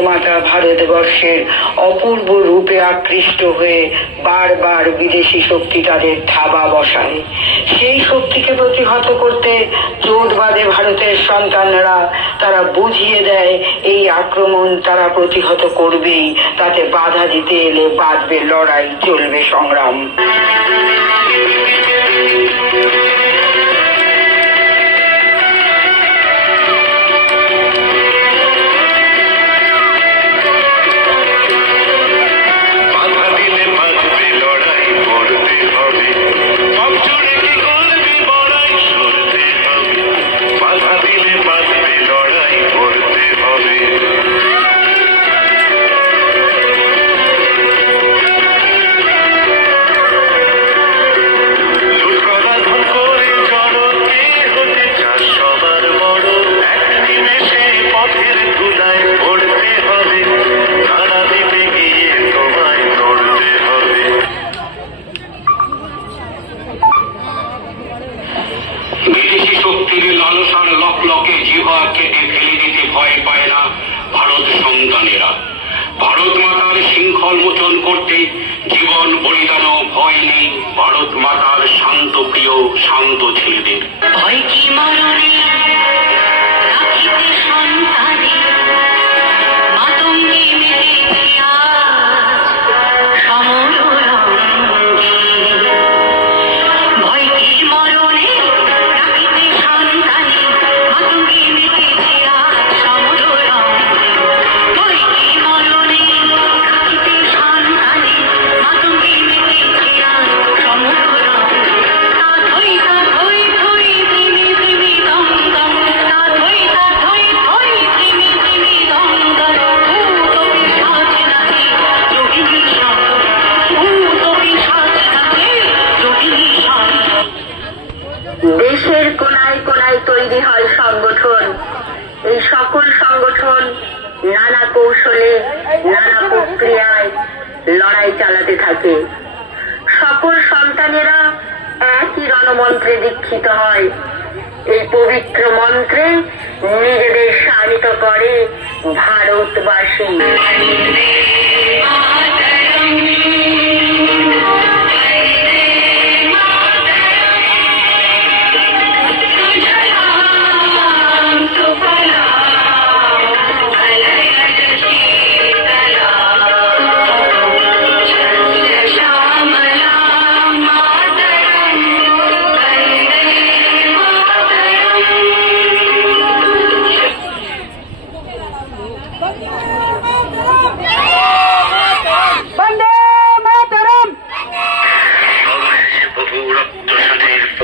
বঙ্গমাতা ভারতবর্ষের অপূর্ব রূপে আকৃষ্ট হয়ে বারবার বিদেশি শক্তি তাদের থাবা বসায়। সেই শক্তিকে প্রতিহত করতে জোট বাঁধে ভারতের সন্তানরা। তারা বুঝিয়ে দেয় এই আক্রমণ তারা প্রতিহত করবেই, তাতে বাধা দিতে এলে বাঁধবে লড়াই, চলবে সংগ্রাম। বিদেশি শক্তির লালসার লকলকে জিহ্বা কেটে ফেলে দিতে ভয় পায় না ভারত সন্তানেরা। ভারত মাতার শৃঙ্খল মোচন করতে জীবন বলিদানও ভয় নেই ভারত মাতার শান্ত প্রিয় শান্ত ছেলেদের। ভয় কি মরণে রাখিতে সন্তানে, মাতঙ্গে মেতেছে আজ সমর রঙ্গে। ভয় কি মরণে রাখিতে সন্তানে, মাতঙ্গে মেতেছে আজ সমর রঙ্গে। ভয় কি মরণে রাখিতে সন্তানে, মাতঙ্গে মেতেছে আজ সমর রঙ্গে। তা থই থই প্রেমে প্রেমে দম দম, তা থই থই প্রেমে প্রেমে দম দম। ভূতপি সাজ নাচে যোগিনী সঙ্গ, ভূতপি সাজ নাচে যোগিনী সঙ্গ। দেশের কোনায় কোনায় তৈরি হয় সংগঠন। এই সকল সংগঠন নানা কৌশলে নানা প্রক্রিয়ায় লড়াই চালাতে থাকে। সকল সন্তানেরা একই রণমন্ত্রে দীক্ষিত হয়। এই পবিত্র মন্ত্রে নিজেদের শানিত করে ভারতবাসী।